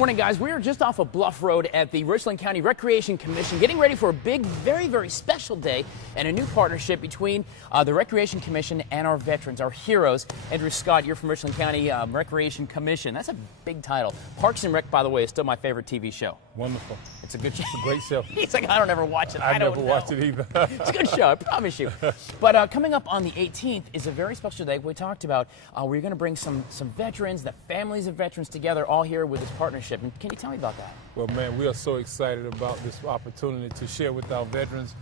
Morning, guys. We are just off of Bluff Road at the Richalnd County Recreation Commission, getting ready for a big, very, very special day and a new partnership between the Recreation Commission and our veterans, our heroes. Andrew Scott, you're from Richalnd County Recreation Commission. That's a big title. Parks and Rec, by the way, is still my favorite TV show. Wonderful. It's a good show. It's a great show. He's like, I don't ever watch it. I don't never know. watched it either. It's a good show, I promise you. But coming up on the 18th is a very special day we talked about. We're going to bring some veterans, the families of veterans together, all here with this partnership. And can you tell me about that? Well, man, we are so excited about this opportunity to share with our veterans.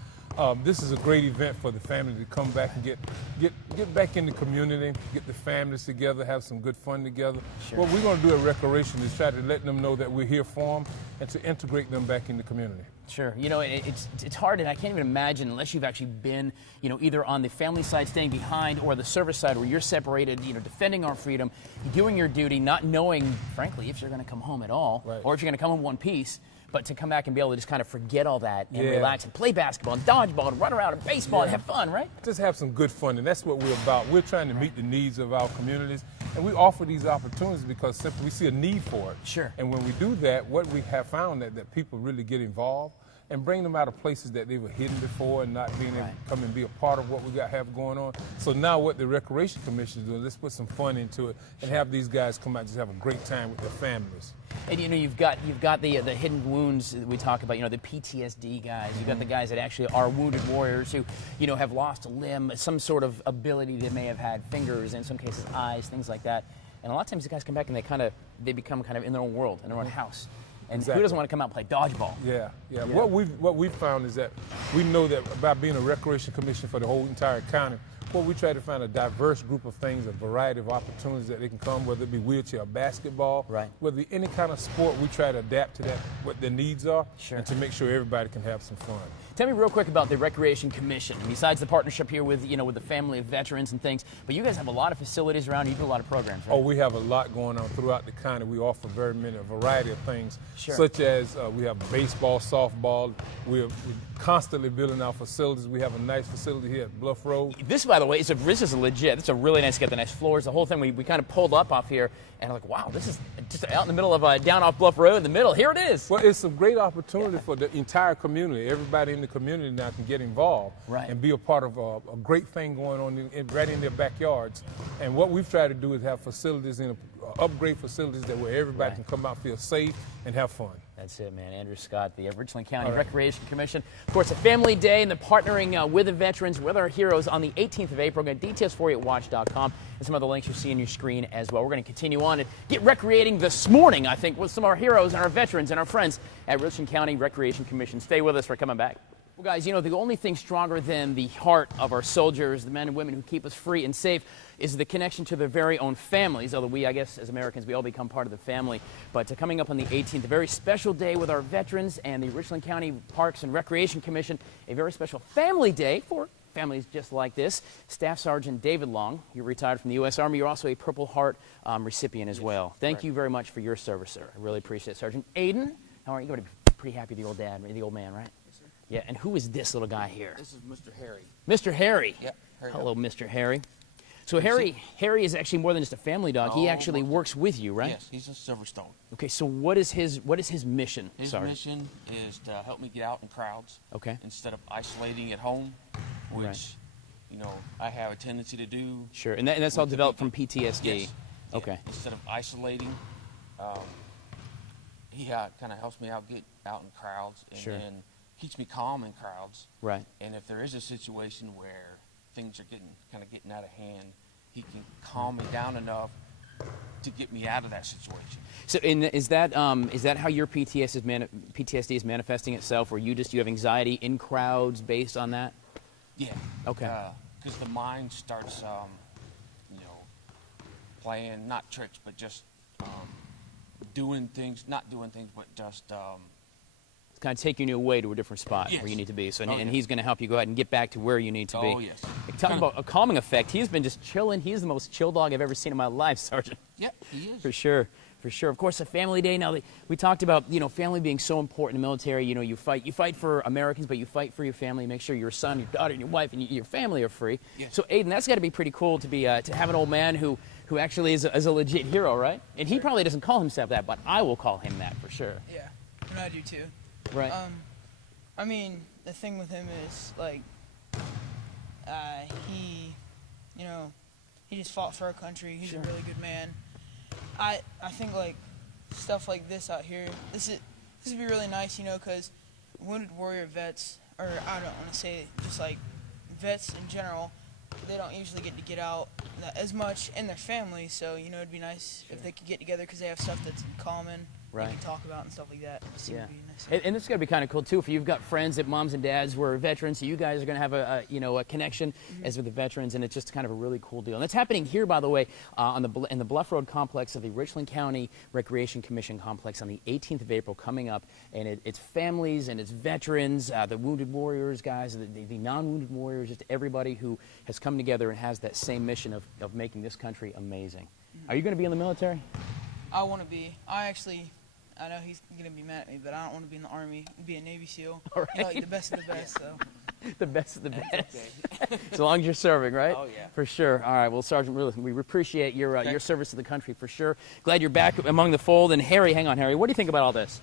This is a great event for the family to come back and get back in the community, get the families together, have some good fun together. Sure. What we're going to do at Recreation is try to let them know that we're here for them and to integrate them back in the community. Sure. You know, it's hard, and I can't even imagine unless you've actually been, you know, either on the family side, staying behind, or the service side where you're separated, you know, defending our freedom, doing your duty, not knowing, frankly, if you're going to come home at all, right, or if you're going to come home in one piece. But to come back and be able to just kind of forget all that and yeah, relax and play basketball and dodgeball and run around and baseball, yeah, and have fun, right? Just have some good fun, and that's what we're about. We're trying to meet the needs of our communities, and we offer these opportunities because simply we see a need for it. Sure. And when we do that, what we have found that people really get involved and bring them out of places that they were hidden before and not being able to come and be a part of what we have going on. So now what the Recreation Commission is doing, let's put some fun into it and have these guys come out and just have a great time with their families. And you know, you've got the hidden wounds that we talk about, you know, the PTSD guys. You've got the guys that actually are wounded warriors who, you know, have lost a limb, some sort of ability. They may have had fingers, in some cases eyes, things like that. And a lot of times the guys come back and they become kind of in their own world, in their own house. And exactly. Who doesn't want to come out and play dodgeball? Yeah. What we've found is that we know that by being a recreation commission for the whole entire county, we try to find a diverse group of things, a variety of opportunities that they can come, whether it be wheelchair or basketball, right, whether it be any kind of sport, we try to adapt to that, what their needs are, sure, and to make sure everybody can have some fun. Tell me real quick about the Recreation Commission. Besides the partnership here with, you know, with the family of veterans and things, but you guys have a lot of facilities around. You do a lot of programs, right? Oh, we have a lot going on throughout the county. We offer a variety of things, sure, such as we have baseball, softball. We're constantly building our facilities. We have a nice facility here at Bluff Road. This, by the way, this is legit. It's a really nice, got the nice floors, the whole thing. We kind of pulled up off here, and I'm like, wow, this is just out in the middle of down off Bluff Road in the middle. Here it is. Well, it's a great opportunity for the entire community. Everybody in the community now can get involved, right, and be a part of a great thing going on right in their backyards. And what we've tried to do is have facilities, upgrade facilities where everybody, right, can come out, feel safe, and have fun. That's it, man. Andrew Scott, the Richalnd County Recreation Commission. Of course, a family day and the partnering with the veterans, with our heroes on the 18th of April. We're going to details for you at WACH.com and some other links you see on your screen as well. We're going to continue on and get recreating this morning, I think, with some of our heroes and our veterans and our friends at Richalnd County Recreation Commission. Stay with us. We're coming back. Well, guys, you know, the only thing stronger than the heart of our soldiers, the men and women who keep us free and safe, is the connection to their very own families, although we, I guess, as Americans, we all become part of the family. But coming up on the 18th, a very special day with our veterans and the Richalnd County Parks and Recreation Commission, a very special family day for families just like this. Staff Sergeant David Long, you're retired from the U.S. Army. You're also a Purple Heart recipient as well. Thank you very much for your service, sir. I really appreciate it. Sergeant Aiden, how are you? You're going to be pretty happy with the old dad, the old man, right? Yes, sir. Yeah, and who is this little guy here? This is Mr. Harry. Mr. Harry? Yeah. Hello, Mr. Harry. So Harry is actually more than just a family dog. He actually works with you, right? Yes, he's a Silverstone. Okay, so what is his mission? His mission is to help me get out in crowds. Okay. Instead of isolating at home, which, right, you know, I have a tendency to do. Sure, and that's all developed from PTSD. Yes. Okay. Yeah. Instead of isolating, he kind of helps me get out in crowds, and sure, then keeps me calm in crowds. Right. And if there is a situation where things are getting out of hand, he can calm me down enough to get me out of that situation. So, is that how your PTSD is manifesting itself, or you have anxiety in crowds based on that? Yeah. Okay. Because the mind starts, you know, playing not tricks, but just not doing things, but just. Kind of taking you away to a different spot, yes, where you need to be. So, and he's going to help you go ahead and get back to where you need to be. Oh, yes. Talking about a calming effect, he's been just chilling. He's the most chill dog I've ever seen in my life, Sergeant. Yep, he is. For sure. For sure. Of course, a family day. Now, we talked about, you know, family being so important in the military. You know, you fight for Americans, but you fight for your family. Make sure your son, your daughter, and your wife, and your family are free. Yes. So, Aiden, that's got to be pretty cool to be to have an old man who who actually is a legit hero, right? And he probably doesn't call himself that, but I will call him that for sure. Yeah, and I do too. Right. I mean, the thing with him is, like, he, you know, he just fought for our country. He's a really good man. I think, like, stuff like this out here, this would be really nice, you know, because wounded warrior vets, or I don't want to say just, like, vets in general, they don't usually get out as much in their families, so, you know, it'd be nice if they could get together because they have stuff that's in common. They can talk about and stuff like that. Yeah. And it's going to be kind of cool too if you've got friends that moms and dads were veterans, so you guys are going to have a connection as with the veterans, and it's just kind of a really cool deal. And that's happening here, by the way, in the Bluff Road complex of the Richland County Recreation Commission complex on the 18th of April coming up, and it's families and it's veterans, the wounded warriors guys, the non-wounded warriors, just everybody who has come together and has that same mission of making this country amazing. Are you going to be in the military? I want to be. I know he's going to be mad at me, but I don't want to be in the Army and be a Navy SEAL. All right. You know, like the best of the best, so. The best of the best. Okay. As long as you're serving, right? Oh, yeah. For sure. All right. Well, Sergeant, really, we appreciate your service to the country for sure. Glad you're back among the fold. And Harry, hang on, Harry. What do you think about all this?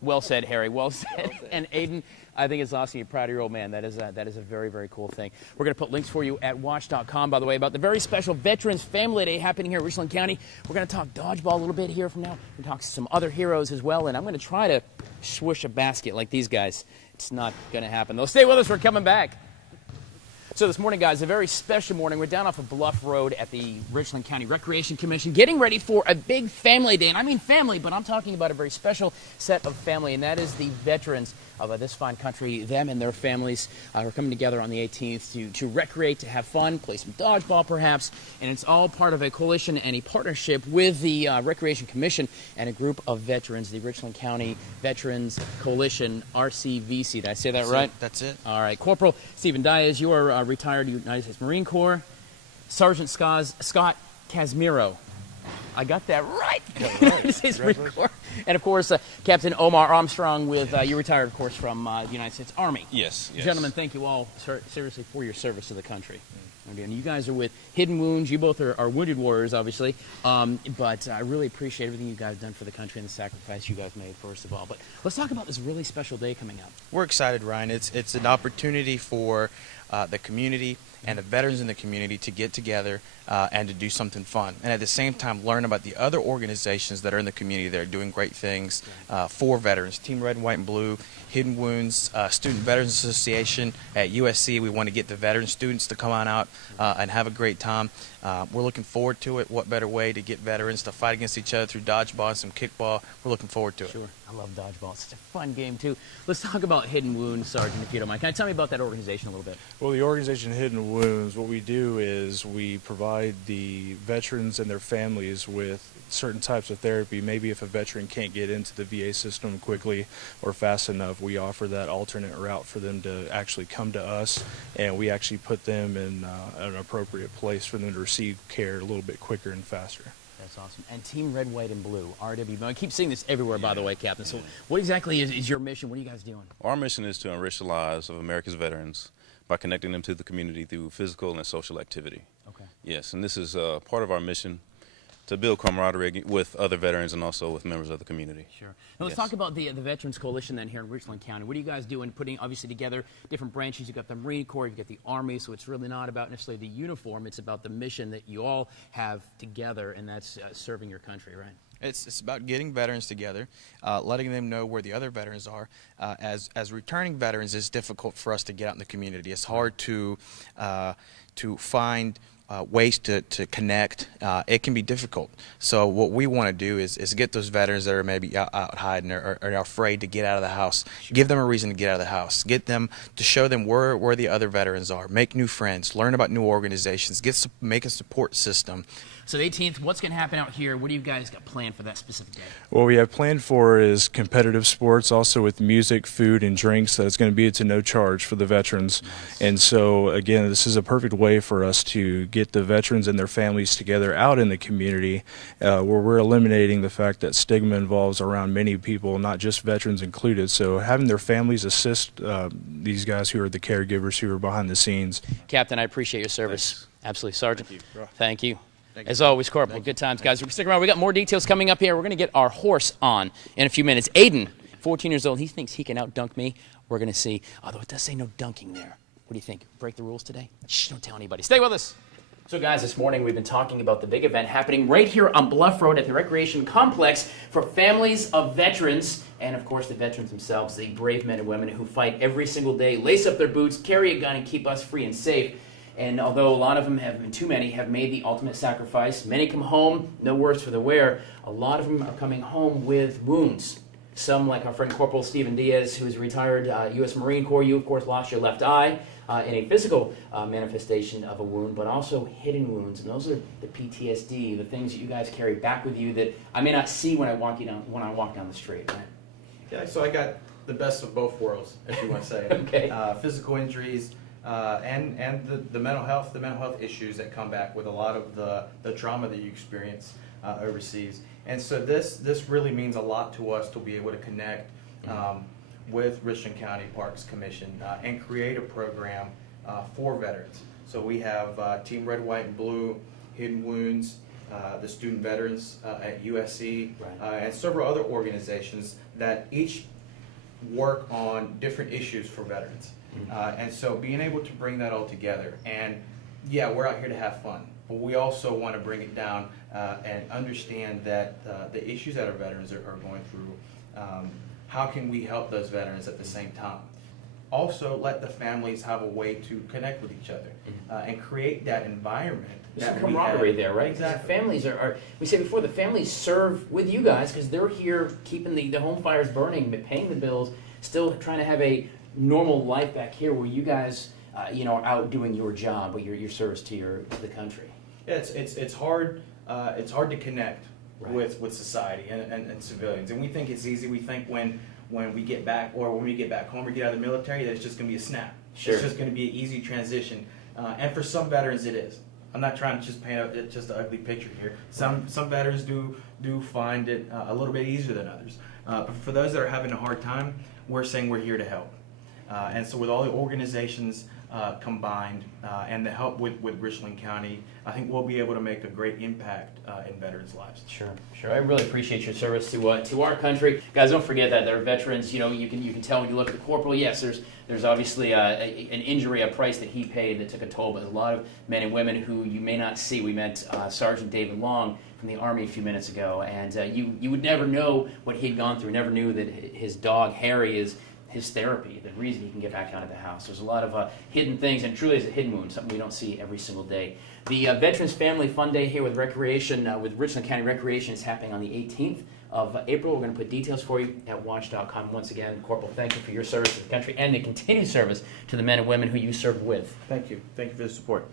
Well said, Harry. Well said. Well said. And Aiden, I think it's awesome. You're proud of your old man. That is a very, very cool thing. We're going to put links for you at WACH.com, by the way, about the very special Veterans Family Day happening here in Richland County. We're going to talk dodgeball a little bit here from now. We're going to talk to some other heroes as well, and I'm going to try to swoosh a basket like these guys. It's not going to happen, though. Stay with us. We're coming back. So this morning, guys, a very special morning. We're down off of Bluff Road at the Richland County Recreation Commission getting ready for a big family day. And I mean family, but I'm talking about a very special set of family, and that is the veterans of this fine country. Them and their families are coming together on the 18th to recreate, to have fun, play some dodgeball perhaps. And it's all part of a coalition and a partnership with the Recreation Commission and a group of veterans, the Richland County Veterans Coalition, RCVC. Did I say that right? That's it. All right. Corporal Stephen Diaz, you are retired United States Marine Corps. Sergeant Scott Casimiro. I got that right. United States Marine Corps. And, of course, Captain Omar Armstrong, you retired, of course, from the United States Army. Yes. Gentlemen, thank you all seriously for your service to the country. And you guys are with Hidden Wounds. You both are wounded warriors, obviously. But I really appreciate everything you guys have done for the country and the sacrifice you guys made, first of all. But let's talk about this really special day coming up. We're excited, Ryan. It's an opportunity for the community and the veterans in the community to get together and to do something fun. And at the same time, learn about the other organizations that are in the community that are doing great things for veterans. Team Red, White, and Blue, Hidden Wounds, Student Veterans Association at USC. We want to get the veteran students to come on out and have a great time. We're looking forward to it. What better way to get veterans to fight against each other through dodgeball and some kickball? We're looking forward to it. Sure. I love dodgeball. It's such a fun game, too. Let's talk about Hidden Wounds, Sergeant, if you don't mind. Can you tell me about that organization a little bit? Well, the organization Hidden Wounds, what we do is we provide the veterans and their families with certain types of therapy. Maybe if a veteran can't get into the VA system quickly or fast enough, we offer that alternate route for them to actually come to us, and we actually put them in an appropriate place for them to receive care a little bit quicker and faster. That's awesome. And Team Red, White, and Blue, RWB. I keep seeing this everywhere, by the way, Captain. So what exactly is your mission? What are you guys doing? Our mission is to enrich the lives of America's veterans by connecting them to the community through physical and social activity. Okay. Yes, and this is part of our mission to build camaraderie with other veterans and also with members of the community. Sure. Now let's talk about the Veterans Coalition then here in Richland County. What are you guys doing, putting obviously together different branches? You've got the Marine Corps, you've got the Army, so it's really not about necessarily the uniform, it's about the mission that you all have together, and that's serving your country, right? It's about getting veterans together, letting them know where the other veterans are. As returning veterans, it's difficult for us to get out in the community. It's hard to find ways to connect. It can be difficult. So what we want to do is get those veterans that are maybe out hiding or are afraid to get out of the house. Give them a reason to get out of the house. Get them to show them where the other veterans are. Make new friends. Learn about new organizations. Make a support system. So the 18th, what's going to happen out here? What do you guys got planned for that specific day? What we have planned for is competitive sports, also with music, food, and drinks that is going to be to no charge for the veterans. Nice. And so, again, this is a perfect way for us to get the veterans and their families together out in the community, where we're eliminating the fact that stigma involves around many people, not just veterans included. So having their families assist these guys who are the caregivers who are behind the scenes. Captain, I appreciate your service. Thanks. Absolutely, Sergeant. Thank you. Thank you. Thank you. As always, Corporal, good times, guys. Stick around. We got more details coming up here. We're going to get our horse on in a few minutes. Aiden, 14 years old, he thinks he can out-dunk me. We're going to see, although it does say no dunking there. What do you think? Break the rules today? Shh, don't tell anybody. Stay with us. So, guys, this morning we've been talking about the big event happening right here on Bluff Road at the Recreation Complex for families of veterans and, of course, the veterans themselves, the brave men and women who fight every single day, lace up their boots, carry a gun, and keep us free and safe. And although a lot of them have been too many, have made the ultimate sacrifice, many come home, no worse for the wear. A lot of them are coming home with wounds. Some, like our friend Corporal Stephen Diaz, who is a retired U.S. Marine Corps. You, of course, lost your left eye in a physical manifestation of a wound, but also hidden wounds. And those are the PTSD, the things that you guys carry back with you that I may not see when I walk down the street. Right? Yeah, so I got the best of both worlds, if you want to say. Okay. Physical injuries and the mental health issues that come back with a lot of the trauma that you experience overseas. And so this really means a lot to us to be able to connect with Richalnd County Parks Commission and create a program for veterans. So we have Team Red, White, and Blue, Hidden Wounds, the student veterans at USC, Right. and several other organizations that each work on different issues for veterans. And so being able to bring that all together, and yeah, we're out here to have fun, but we also want to bring it down and understand that the issues that our veterans are going through, how can we help those veterans at the same time? Also, let the families have a way to connect with each other and create that environment. There's some camaraderie there, right? Exactly. The families are, we said before, the families serve with you guys because they're here keeping the home fires burning, paying the bills, still trying to have a normal life back here where you guys, are out doing your job, with your service to the country. Yeah, it's hard. It's hard to connect Right. with society and civilians, and we think it's easy. We think when we get back home or get out of the military that it's just going to be a snap. Sure. It's just going to be an easy transition, and for some veterans it is. I'm not trying to just paint just an ugly picture here. Some veterans do find it a little bit easier than others, but for those that are having a hard time, we're saying we're here to help. And so with all the organizations combined and the help with Richalnd County, I think we'll be able to make a great impact in veterans' lives. Sure. I really appreciate your service to our country, guys. Don't forget that there are veterans. You can tell when you look at the corporal. Yes, there's obviously an injury, a price that he paid that took a toll. But a lot of men and women who you may not see. We met Sergeant David Long from the Army a few minutes ago, and you would never know what he had gone through. Never knew that his dog Harry is his therapy, the reason he can get back out of the house. There's a lot of hidden things, and truly is a hidden wound, something we don't see every single day. The Veterans Family Fun Day here with Recreation, with Richalnd County Recreation, is happening on the 18th of April. We're going to put details for you at WACH.com. Once again, Corporal, thank you for your service to the country and the continued service to the men and women who you served with. Thank you. Thank you for the support.